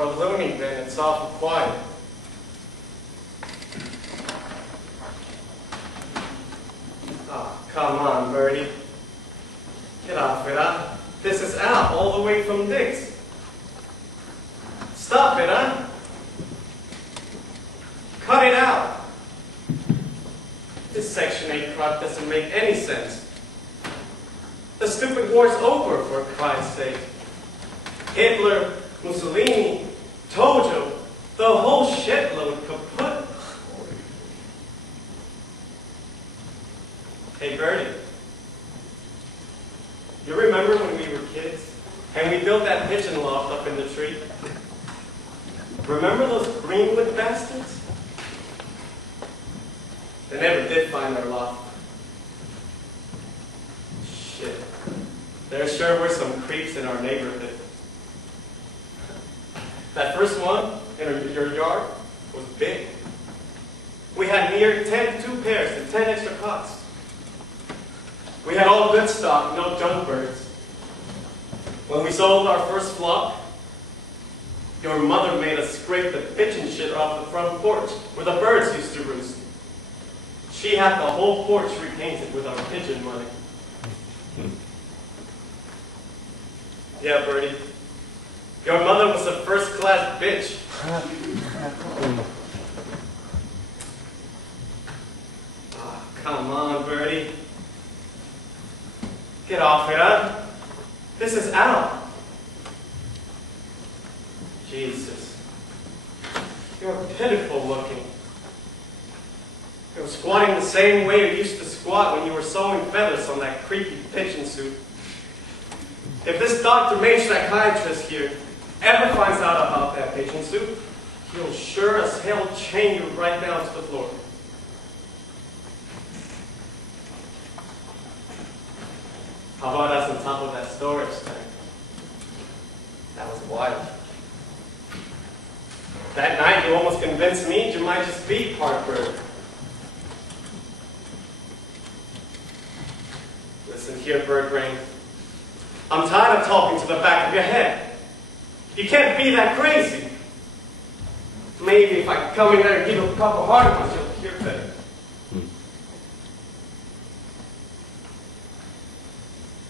for a loony bin, it's awful quiet. Oh, come on, Birdy. Get off it, huh? This is Al, all the way from Dick's. Stop it, huh? Cut it out. This Section 8 crap doesn't make any sense. The stupid war's over, for Christ's sake. Hitler, Mussolini, Tojo, the whole shitload kaput. Hey, Birdy. You remember when we were kids and we built that pigeon loft up in the tree? Remember those Greenwood bastards? They never did find our loft. Shit. There sure were some creeps in our neighborhood. That first one in your yard was big. We had near 2 pairs and 10 extra cots. We had all good stock, no junk birds. When we sold our first flock, your mother made us scrape the pigeon shit off the front porch where the birds used to roost. She had the whole porch repainted with our pigeon money. Yeah, Birdy. Your mother was a first-class bitch. Oh, come on, Birdy. Get off it, huh? This is Al. Jesus. You're pitiful looking. You're squatting the same way you used to squat when you were sewing feathers on that creepy pigeon suit. If this Dr. Mage psychiatrist here ever finds out about that pigeon suit, he'll sure as hell chain you right down to the floor. How about us on top of that storage tank? That was wild. That night you almost convinced me you might just be part bird. Listen here, bird brain. I'm tired of talking to the back of your head. You can't be that crazy. Maybe if I come in there and give you a couple hard ones, you'll hear better.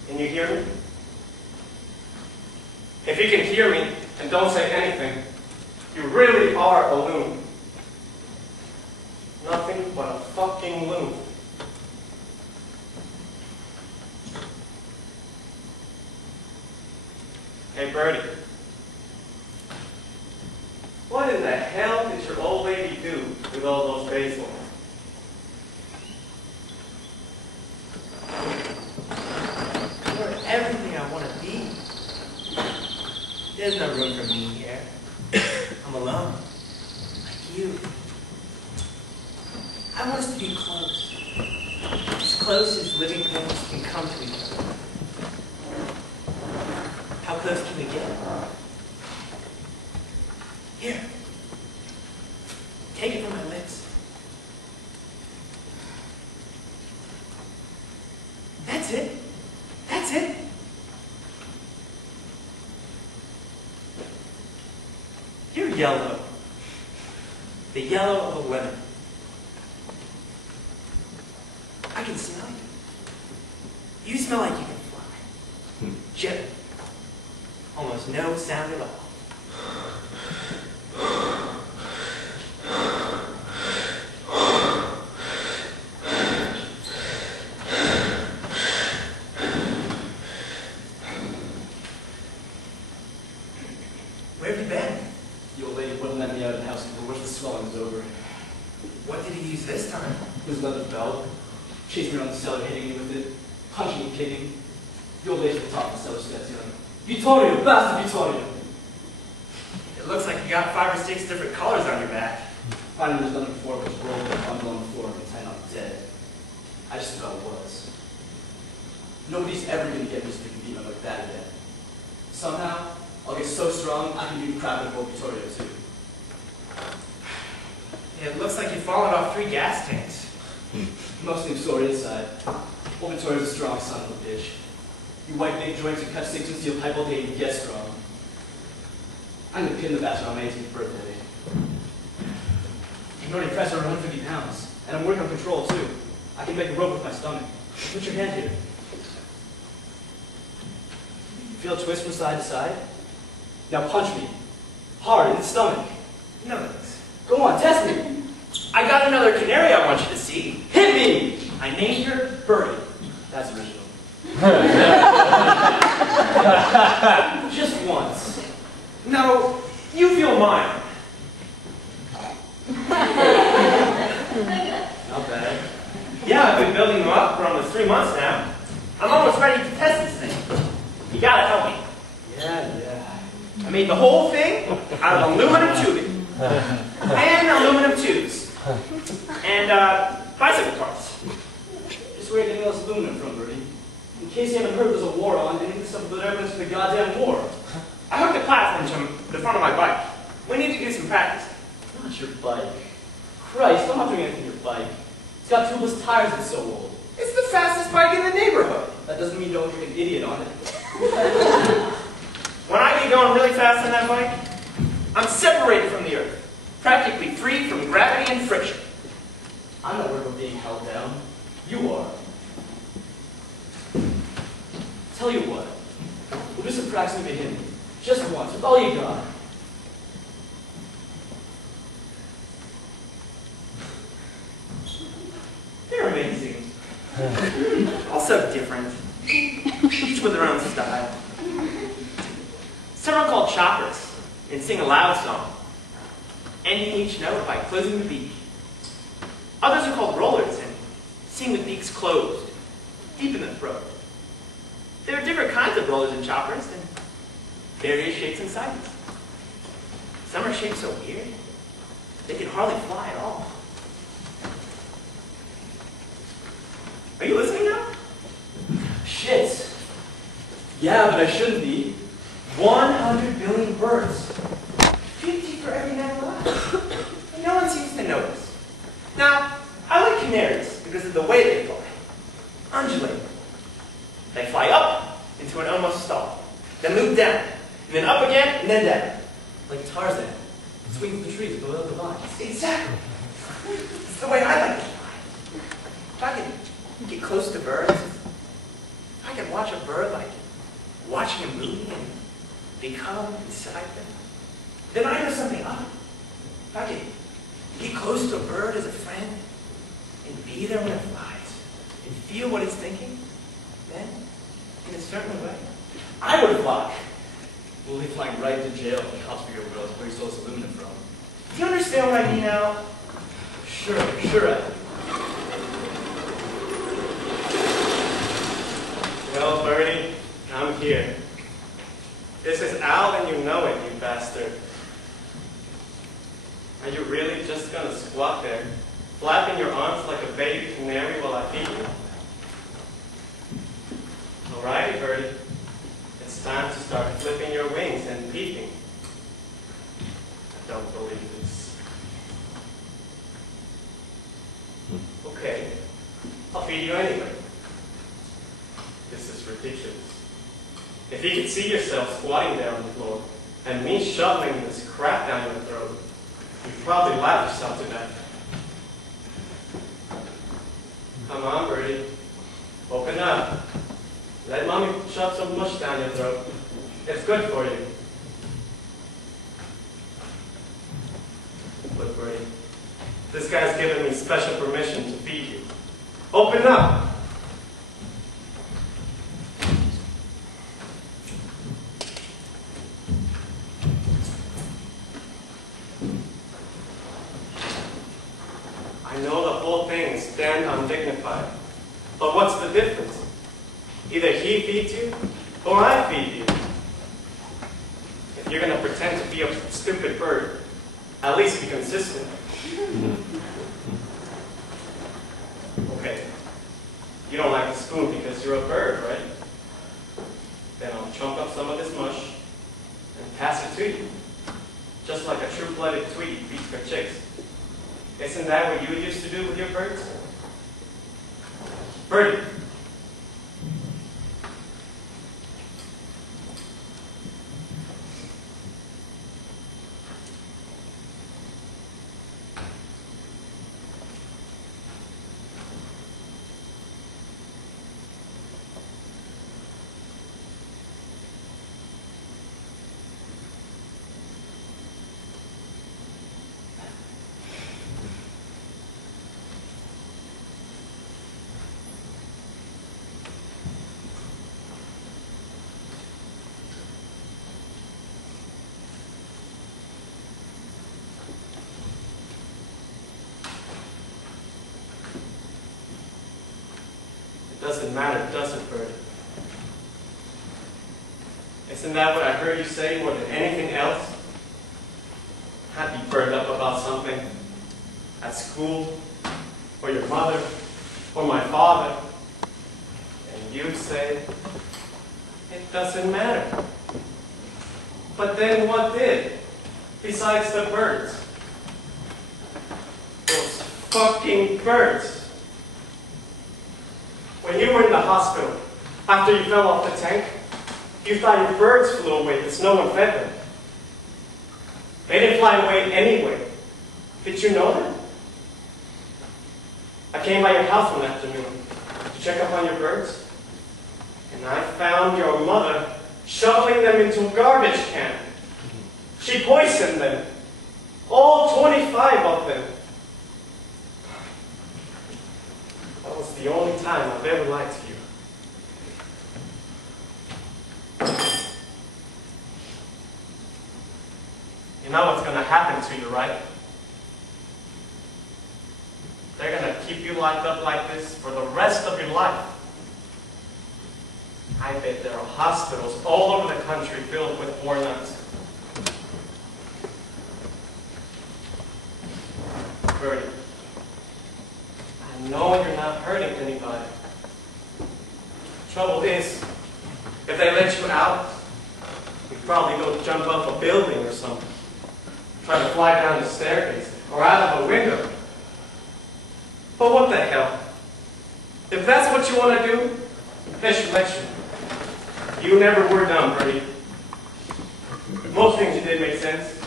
Can you hear me? If you can hear me and don't say anything, you really are a loon. Nothing but a fucking loon. Hey, Birdy. What in the hell did your old lady do with all those basil? You're everything I want to be. There's no room for me here. I'm alone. Like you. I want us to be close. As close as living things can come to each other. How close can we get? Here. Take it from my lips. That's it. That's it. You're yellow. The yellow of a lemon. I can smell you. You smell like you can fly. Gentle. Almost no sound at all. Where have you been? The old lady wouldn't let me out of the house until the swelling was over. What did he use this time? His leather belt, chased me around the cellar, hitting me with it, punching and kicking. The old lady at the top of the cellar steps yelling, "Vittorio, basta Vittorio!" It looks like you got 5 or 6 different colors on your back. Finally, there's nothing before but rolled and bundled on the floor and tied on dead. I just thought it was. Nobody's ever going to get me speaking demon like that again. Somehow, I'll get so strong I can do crap at Vittorio too. It looks like you've fallen off 3 gas tanks. Most things sore inside. Old Vittorio's a strong son of a bitch. You white big joints and cut sticks and steel pipe all day and get strong. I'm gonna pin the bastard on my 18th birthday. I can already press over 150 pounds, and I'm working on control too. I can make a rope with my stomach. Put your hand here. Feel a twist from side to side? Now punch me. Hard in the stomach. No thanks. Go on, test me. I got another canary I want you to see. Hit me! I named her Birdy. That's original. Just once. No, you feel mine. Not bad. Yeah, I've been building them up for almost 3 months now. I'm almost ready to test this thing. You gotta help me. Yeah. I made the whole thing out of aluminum tubing. And aluminum tubes. And bicycle parts. Just where you're getting all this aluminum from, Birdy. In case you haven't heard there's a war on, and you some good evidence for the goddamn war. I hooked a platform to the front of my bike. We need to do some practice. Not your bike. Christ, I'm not doing anything to your bike. It's got tubeless tires and so old. It's the fastest bike in the neighborhood. That doesn't mean you don't look like an idiot on it. When I get going really fast on that bike, I'm separated from the earth, practically free from gravity and friction. I'm not worried about being held down. You are. Tell you what, we'll do some practice with him. Just once, with all you got. They're amazing. Also different. Each with their own style. Some are called choppers and sing a loud song, ending each note by closing the beak. Others are called rollers and sing with beaks closed, deep in the throat. There are different kinds of rollers and choppers and various shapes and sizes. Some are shaped so weird, they can hardly fly at all. Are you listening now? Shit. Yeah, but I shouldn't be. 100 billion birds. 50 for every night alive. And no one seems to notice. Now, I like canaries because of the way they fly. Undulating. They fly up into an almost stall, then move down, and then up again, and then down. Like Tarzan. Swings the trees below the vines. Exactly. It's the way I like to fly. If I could get close to birds, if I could watch a bird like watching a movie and become inside them, then I know something of it. If I could get close to a bird as a friend and be there when it flies and feel what it's thinking, then, in a certain way, I would fly. We'll be flying right into jail if the cops figure out where he stole this aluminum from. Do you understand what I mean now? Sure I do. Well, Birdy, I'm here. This is Al and you know it, you bastard. Are you really just gonna squat there, flapping your arms like a baby canary while I feed you? Alrighty, Birdy. It's time to start flipping your wings and peeping. I don't believe this. Okay, I'll feed you anyway. This is ridiculous. If you could see yourself squatting down on the floor and me shoveling this crap down your throat, you'd probably laugh yourself to death. Come on, Birdy. Open up. Let Mommy shove some mush down your throat. It's good for you. Look, Birdy. This guy's given me special permission to feed you. Open up! I know the whole thing is damned undignified. But what's the difference? Either he feeds you, or I feed you. If you're going to pretend to be a stupid bird, at least be consistent. Okay. You don't like a spoon because you're a bird, right? Then I'll chunk up some of this mush and pass it to you. Just like a true-blooded tweety feeds her chicks. Isn't that what you used to do with your birds? Birdy. doesn't matter, does it, Birdy? Isn't that what I heard you say more than anything else? I'd be burned up about something at school, or your mother, or my father, and you say, it doesn't matter. But then what did, besides the birds? Those fucking birds. When you were in the hospital, after you fell off the tank, you thought your birds flew away because no one fed them. They didn't fly away anyway. Did you know that? I came by your house one afternoon to check up on your birds, and I found your mother shoveling them into a garbage can. She poisoned them. All 25 of them. That was the only time I've ever lied to you. You know what's going to happen to you, right? They're going to keep you locked up like this for the rest of your life. I bet there are hospitals all over the country filled with war nuts. Birdy, I know you're not hurting anybody. Trouble is, if they let you out, you'd probably go jump off a building or something. Try to fly down the staircase or out of a window. But what the hell? If that's what you want to do, they should let you. You never were dumb, Birdy. Most things you did make sense.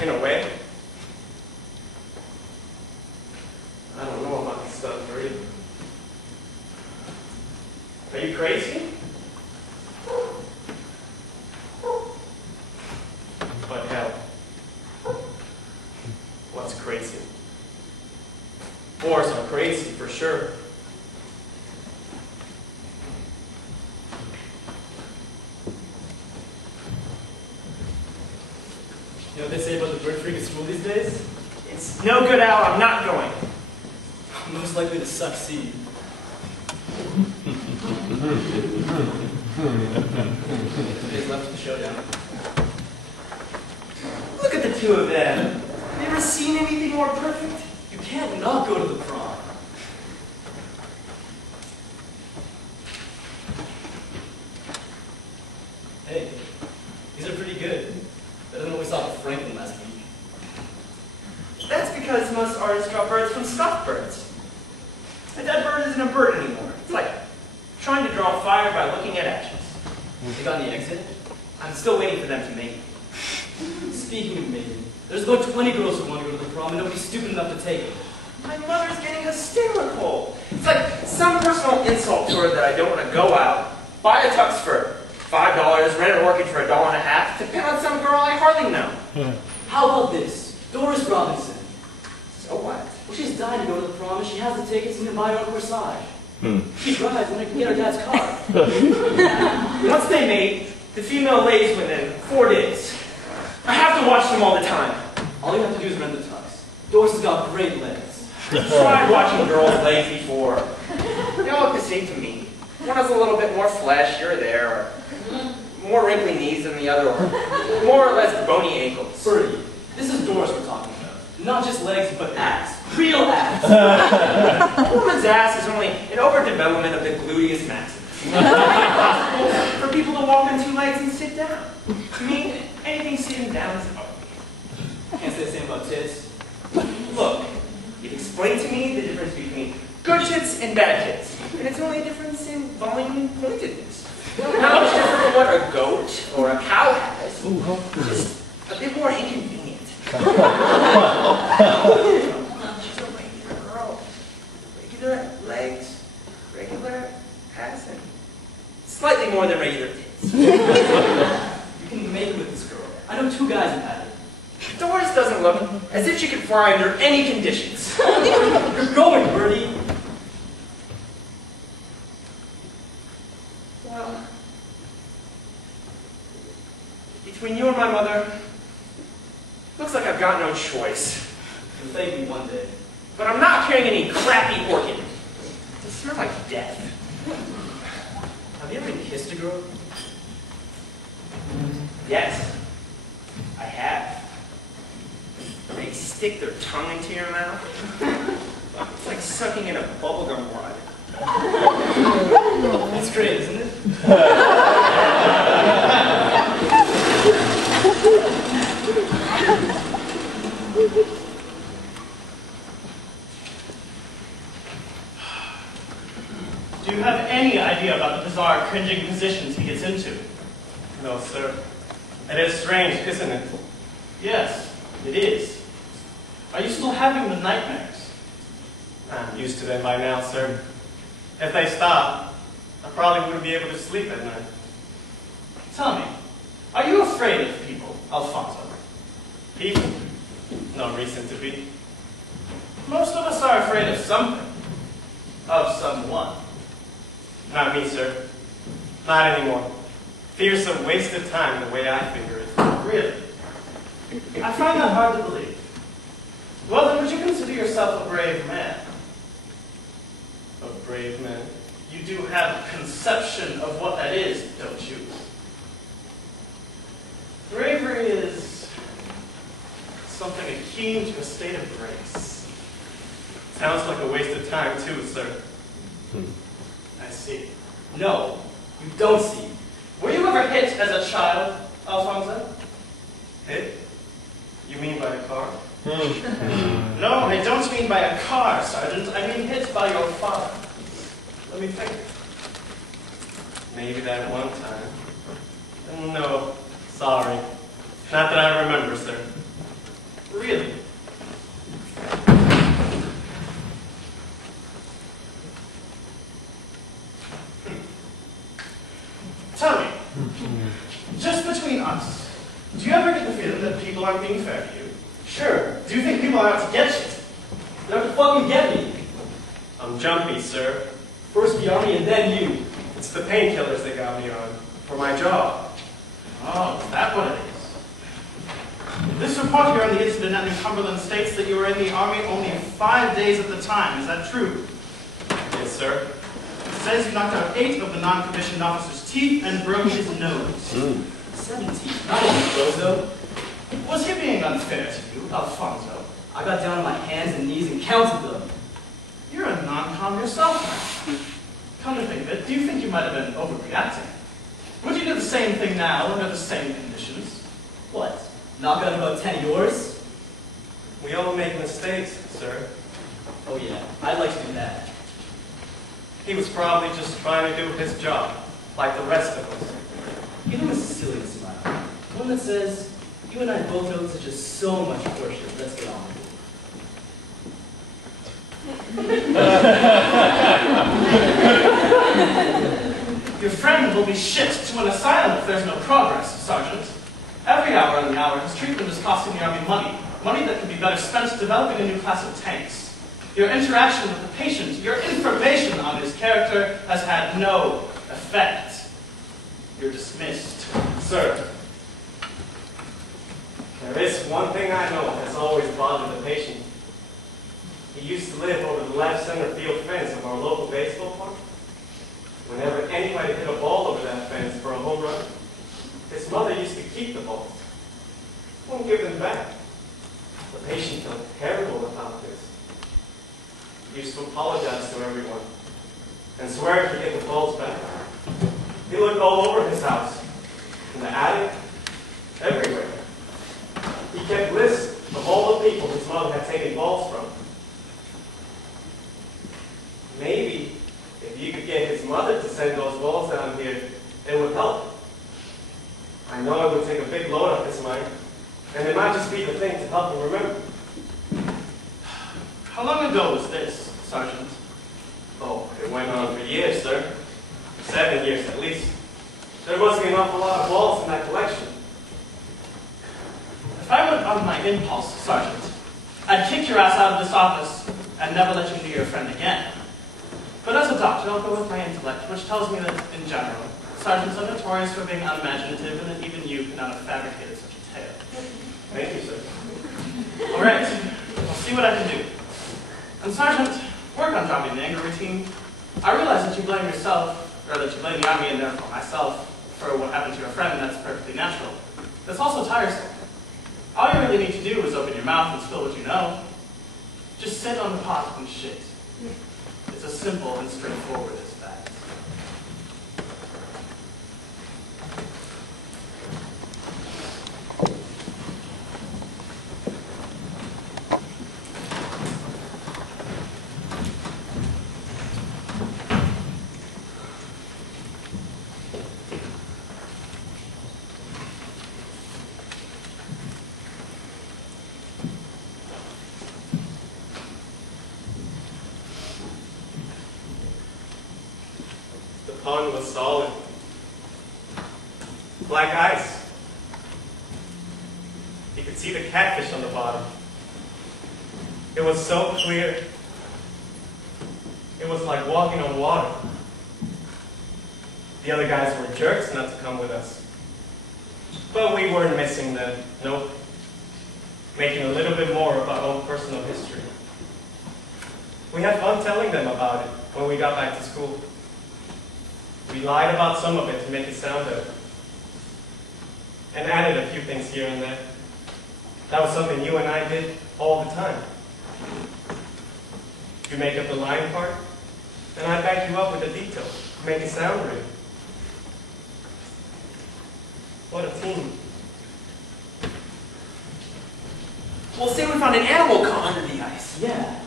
In a way. I don't know about this stuff, Birdy. Are you crazy? But hell, what's crazy? Wars are crazy, for sure. You know what they say about the bird freak at school these days? It's no good, Al. I'm not going. Most likely to succeed. Today's left for the showdown. Look at the two of them. Have you ever seen anything more perfect? You can't not go to the prom. Hey, these are pretty good. Better than what we saw with Franklin last week. That's because most artists draw birds from stuffed birds. A dead bird isn't a bird anymore. It's like trying to draw fire by looking at ashes. They got any exit? I'm still waiting for them to make it. Speaking of mating, there's about 20 girls who want to go to the prom and nobody's stupid enough to take it. My mother's getting hysterical. It's like some personal insult to her that I don't want to go out, buy a tux for $5, rent an orchid for $1.50, to pin on some girl I hardly know. How about this? Doris Robinson. So what? Well, she's dying to go to the prom and she has the tickets and can buy her own corsage. She drives and I can get her dad's car. Once they mate, the female lays within 4 days. I have to watch them all the time. All you have to do is rent the tux. Doris has got great legs. I've tried watching girls' legs before. They all look the same to me. One has a little bit more flesh here or there, or more wrinkly knees than the other, or more or less bony ankles. Birdy, this is Doris we're talking about. Not just legs, but ass. Real ass. A woman's ass is only an overdevelopment of the gluteus maximus. For people to walk on 2 legs and sit down. To me, anything sitting down is ugly. Can't say the same about tits. Look, you've explained to me the difference between good tits and bad tits. And it's only a difference in volume and pointedness. Not much different from what a goat or a cow has. Just a bit more inconvenient. She's a regular girl. Regular legs, regular ass, and slightly more than regular tits. You can make with this girl. I know 2 guys who've had it. Doris doesn't look as if she could fly under any conditions. You're going, Birdy. Well, between you and my mother, looks like I've got no choice. You'll thank me one day. But I'm not carrying any crappy orchid. It smells like death. Have you ever kissed a girl? Yes, I have. They stick their tongue into your mouth. It's like sucking in a bubblegum wad. That's great, isn't it? Do you have any idea about the bizarre, cringing positions he gets into? No, sir. It is strange, isn't it? Yes, it is. Are you still having the nightmares? I'm used to them by now, sir. If they stop, I probably wouldn't be able to sleep at night. Tell me, are you afraid of people, Alfonso? People? No reason to be. Most of us are afraid of something. Of someone. Not me, sir. Not anymore. Fear's a waste of time the way I figure it. Really? I find that hard to believe. Well, then would you consider yourself a brave man? A brave man. You do have a conception of what that is, don't you? Bravery is something akin to a state of grace. Sounds like a waste of time, too, sir. I see. No, you don't see. Were you ever hit as a child, Alfonso? Hit? You mean by a car? No, I don't mean by a car, Sergeant. I mean hit by your father. Let me think. Maybe that one time. No, sorry. Not that I remember, sir. Really? Tell me, just between us, do you ever get the feeling that people aren't being fair to you? Sure. Do you think people are out to get you? They're out to fucking get me. I'm jumpy, sir. First the army and then you. It's the painkillers they got me on. For my job. Oh, is that what it is? This report here on the incident at New Cumberland states that you were in the Army only 5 days at the time. Is that true? Yes, sir. It says you knocked out 8 of the non-commissioned officer's teeth and broke his nose. 17. Not only those though. Was he being unfair to you, Alfonso? I got down on my hands and knees and counted them. You're a non-com yourself now. Come to think of it, do you think you might have been overreacting? Would you do the same thing now under the same conditions? What? Knock out about 10 of yours? We all make mistakes, sir. Oh yeah, I'd like to do that. He was probably just trying to do his job, like the rest of us. Give him a silly smile. One that says, you and I both know this is just so much horseshit, let's get on with it. Your friend will be shipped to an asylum if there's no progress, Sergeant. Every hour on the hour, his treatment is costing the Army money. Money that could be better spent developing a new class of tanks. Your interaction with the patient, your information on his character has had no effect. You're dismissed. Sir, there is one thing I know that's always bothered the patient. He used to live over the left center field fence of our local baseball park. Whenever anybody hit a ball over that fence for a home run, his mother used to keep the balls. Wouldn't give them back. The patient felt terrible about this. He used to apologize to everyone and swear he'd get the balls back. He looked all over his house, in the attic, everywhere. He kept lists of all the people his mother had taken balls from. Maybe if you could get his mother to send those balls down here, it would help. I know it would take a big load off his mind, and it might just be the thing to help him remember. How long ago was this, Sergeant? Oh, it went on for years, sir. 7 years at least. There must be an awful lot of balls in that collection. If I went on my impulse, Sergeant, I'd kick your ass out of this office and never let you be your friend again. But as a doctor, I'll go with my intellect, which tells me that, in general, sergeants are notorious for being unimaginative and that even you could not have fabricated such a tale. Thank you, sir. All right, I'll see what I can do. And Sergeant, work on dropping the anger routine. I realize that you blame yourself, or that you blame the army and therefore myself, for what happened to your friend, and that's perfectly natural. That's also tiresome. All you really need to do is open your mouth and spill what you know. Just sit on the pot and shit. It's as simple and straightforward as that. The pond was solid. Black ice. You could see the catfish on the bottom. It was so clear. It was like walking on water. The other guys were jerks not to come with us. But we weren't missing them. Nope. Making a little bit more of our own personal history. We had fun telling them about it when we got back to school. We lied about some of it to make it sound better. And added a few things here and there. That was something you and I did all the time. You make up the lying part, and I back you up with the details to make it sound real. What a team. Well, say we found an animal caught under the ice. Yeah,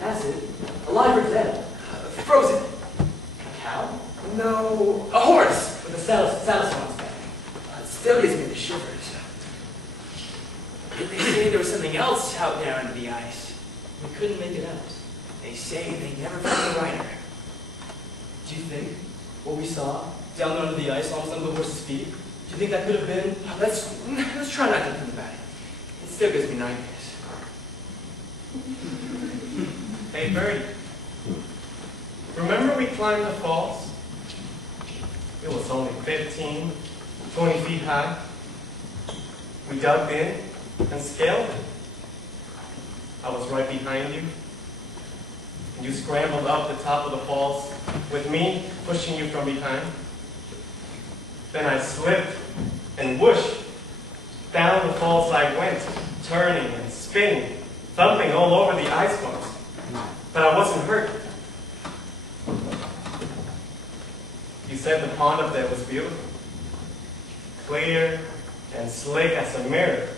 that's it. Alive or dead? Frozen. A cow? No, a horse. With a saddle back. It still gives me the shivers. Did they say there was something else out there under the ice? We couldn't make it out. They say they never found the rider. Do you think what we saw down there under the ice almost under the horse's feet? Do you think that could have been? Let's try not to think about it. It still gives me nightmares. Hey, Birdy. Remember we climbed the falls? It was only 15, 20 feet high. We dug in and scaled it. I was right behind you. And you scrambled up the top of the falls with me pushing you from behind. Then I slipped and whooshed. Down the falls I went, turning and spinning, thumping all over the ice bumps. But I wasn't hurt. You said the pond up there was beautiful. Clear and slick as a mirror.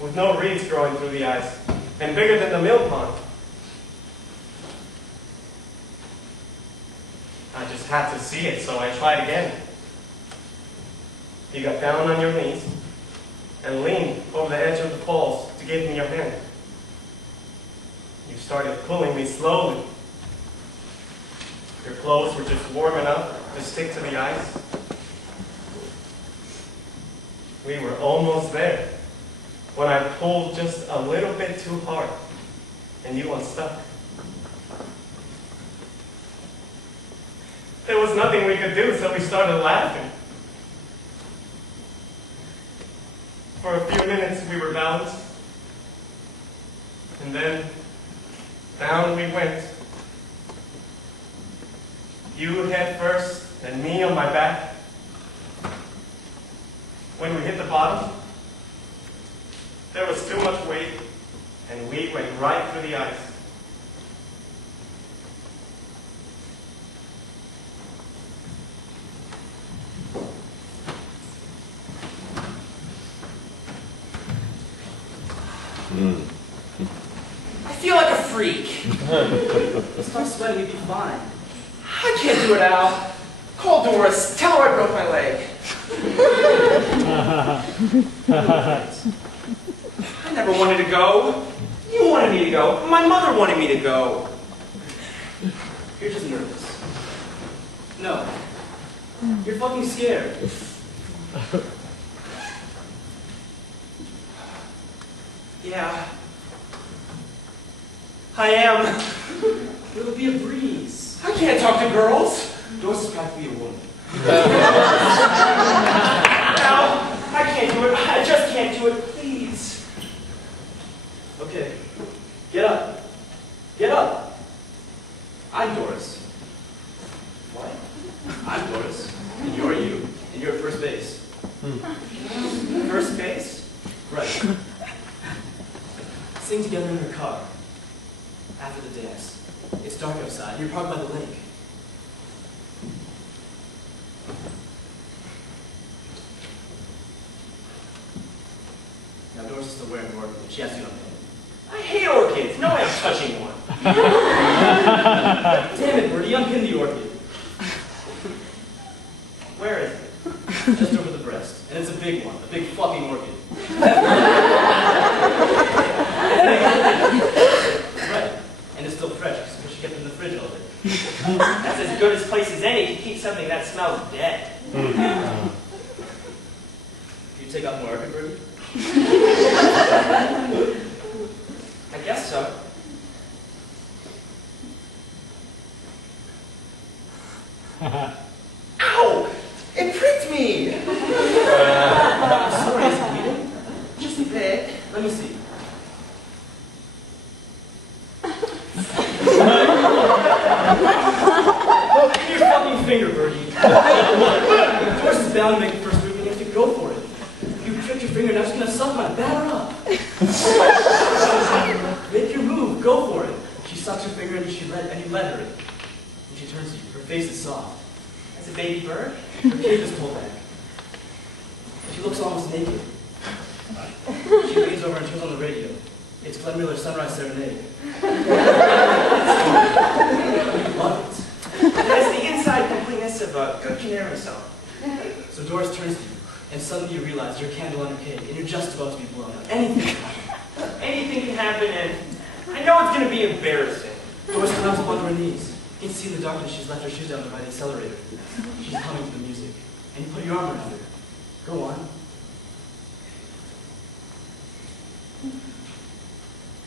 With no reeds growing through the ice. And bigger than the mill pond. I just had to see it, so I tried again. You got down on your knees and leaned over the edge of the falls to give me your hand. You started pulling me slowly. Your clothes were just warm enough to stick to the ice. We were almost there when I pulled just a little bit too hard and you unstuck. There was nothing we could do, so we started laughing. For a few minutes we were balanced, and then down we went. You head first, and me on my back. When we hit the bottom, there was too much weight, and we went right through the ice. I feel like a freak. Stop sweating, you'll be fine. I can't do it, Al. Call Doris. Tell her I broke my leg. I never wanted to go. You wanted me to go. My mother wanted me to go. You're just nervous. No. You're fucking scared. Yeah. I am. It'll be a breeze. I can't talk to girls. Doris is practically a woman. Al, I can't do it. I just can't do it. Please. Okay. Get up. Get up. I'm Doris. After the dance. It's dark outside. You're parked by the lake. Now, Doris is still wearing her orchid. She has to get on the I hate orchids. No way I'm touching one. Damn it, Birdy, unpin the orchid. Where is it? Just over the breast. And it's a big one. A big fucking orchid. Right. And it's still fresh because she kept it in the fridge all day. That's as good a place as any to keep something that smells dead. You take out more orchid, Birdy? I guess so. Ow! It pricked me! Sorry, is it bleeding? Just a bit. Let me see. Look at your fucking finger, Birdy. Doris is bound to make the first move and you have to go for it. You pricked your finger, now she's gonna suck on it. Batter up. Make your move, go for it. She sucks her finger and you let her. And she turns to you. Her face is soft. As a baby bird? Her cape is pulled back. She looks almost naked. She leans over and turns on the radio. It's Glenn Miller's Sunrise Serenade. You love it. It has the inside completeness of a good canary song. So Doris turns to you, and suddenly you realize your candle on your cake, and you're just about to be blown up. Anything can happen. Anything can happen, and I know it's going to be embarrassing. Doris climbs up onto her knees. You can see in the darkness she's left her shoes down by the accelerator. She's humming to the music. And you put your arm around her. Go on.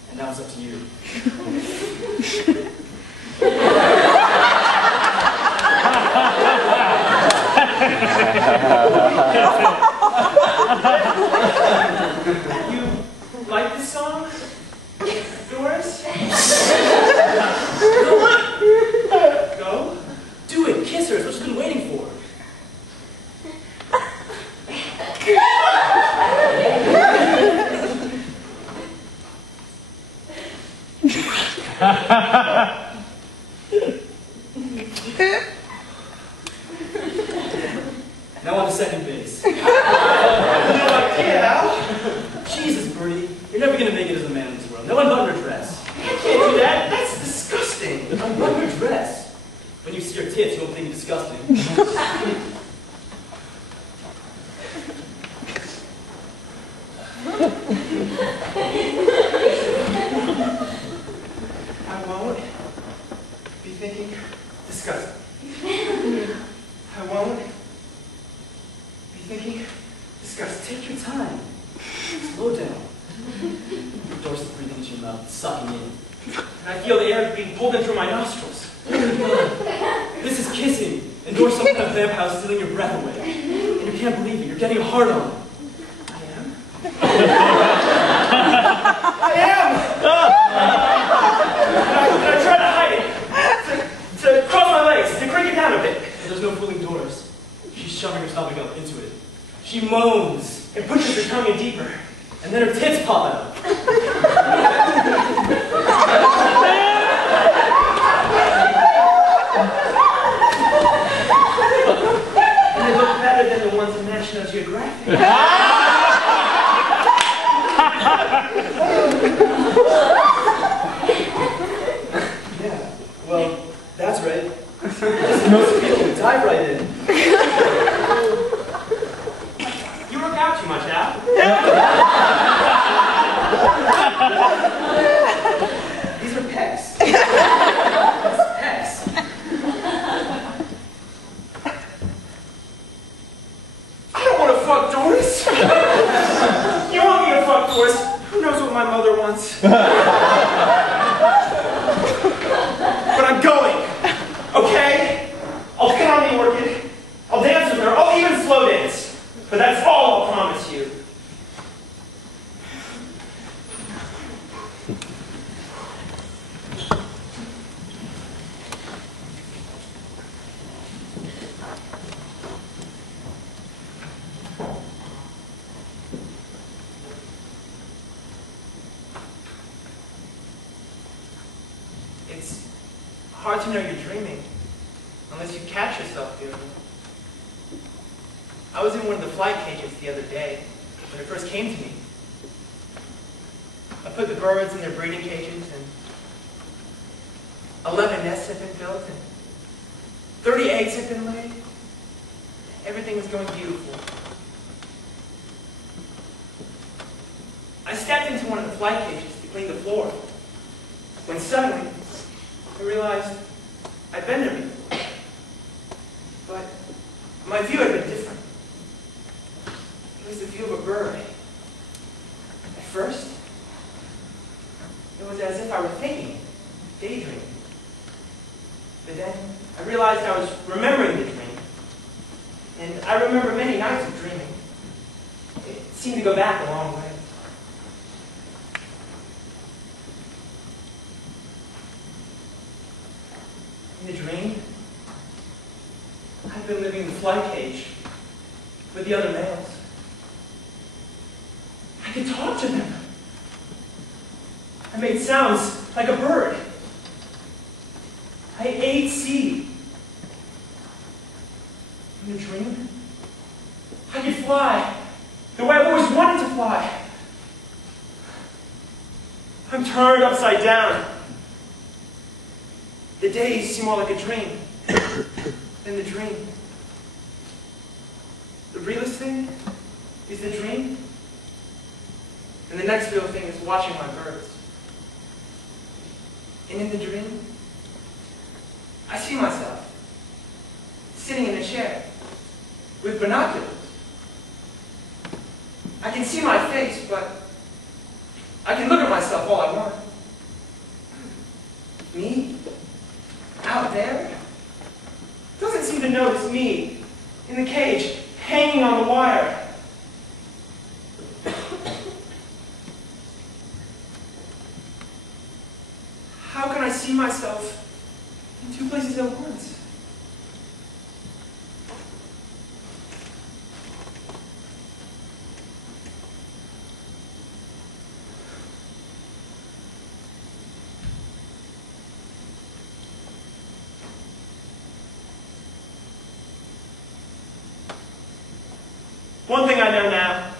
And now it's up to you. You like this song? Doris? Go? Do it! Kiss her! It's what she's been waiting for. Now on to second base. No idea how. Jesus, Birdy. You're never going to make it as a man in this world. No unbutton her dress. I can't do that. That's disgusting. Unbutton her dress. When you see her tits, you won't think it's disgusting. I won't be thinking disgusting. I won't be thinking disgusting. Take your time. Slow down. Doris is breathing into your mouth, sucking in. And I feel the air being pulled in through my nostrils. This is kissing. And Doris, some kind of vampire is stealing your breath away. And you can't believe it. You're getting a hard on. I am? I am! And I try to hide it. To cross my legs, to crank it down a bit. But there's no fooling Doris. She's shoving her stomach up into it. She moans. And pushes her tongue in deeper. And then her tits pop out. And they look better than the ones in National Geographic. Yeah, well, that's right. Most people dive right in. You work out too much, Al. It's hard to know you're dreaming unless you catch yourself doing it. I was in one of the flight cages the other day when it first came to me. I put the birds in their breeding cages, and 11 nests had been built, and 30 eggs had been laid. Everything was going beautiful. I stepped into one of the flight cages to clean the floor, when suddenly I realized I'd been there before. But my view had been different. It was the view of a bird. At first, it was as if I were thinking, daydreaming. But then I realized I was remembering the dream. And I remember many nights of dreaming. It seemed to go back a long way. In the dream, I'd been living in the flight cage with the other males. I could talk to them. I made sounds like a bird. I ate seed. In the dream, I could fly the way I've always wanted to fly. I'm turned upside down. The days seem more like a dream than the dream. The realest thing is the dream, and the next real thing is watching my birds. And in the dream, I see myself sitting in a chair with binoculars. I can see my face, but I can look at myself all I want. Me? Out there? Doesn't seem to notice me in the cage, hanging on the wire. How can I see myself in two places at once? One thing I know now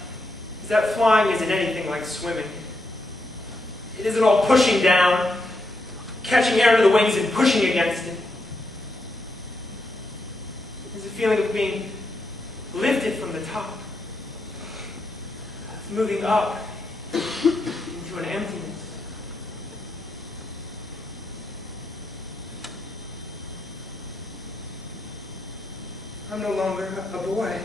is that flying isn't anything like swimming. It isn't all pushing down, catching air under the wings and pushing against it. There's a feeling of being lifted from the top, moving up into an emptiness. I'm no longer a boy.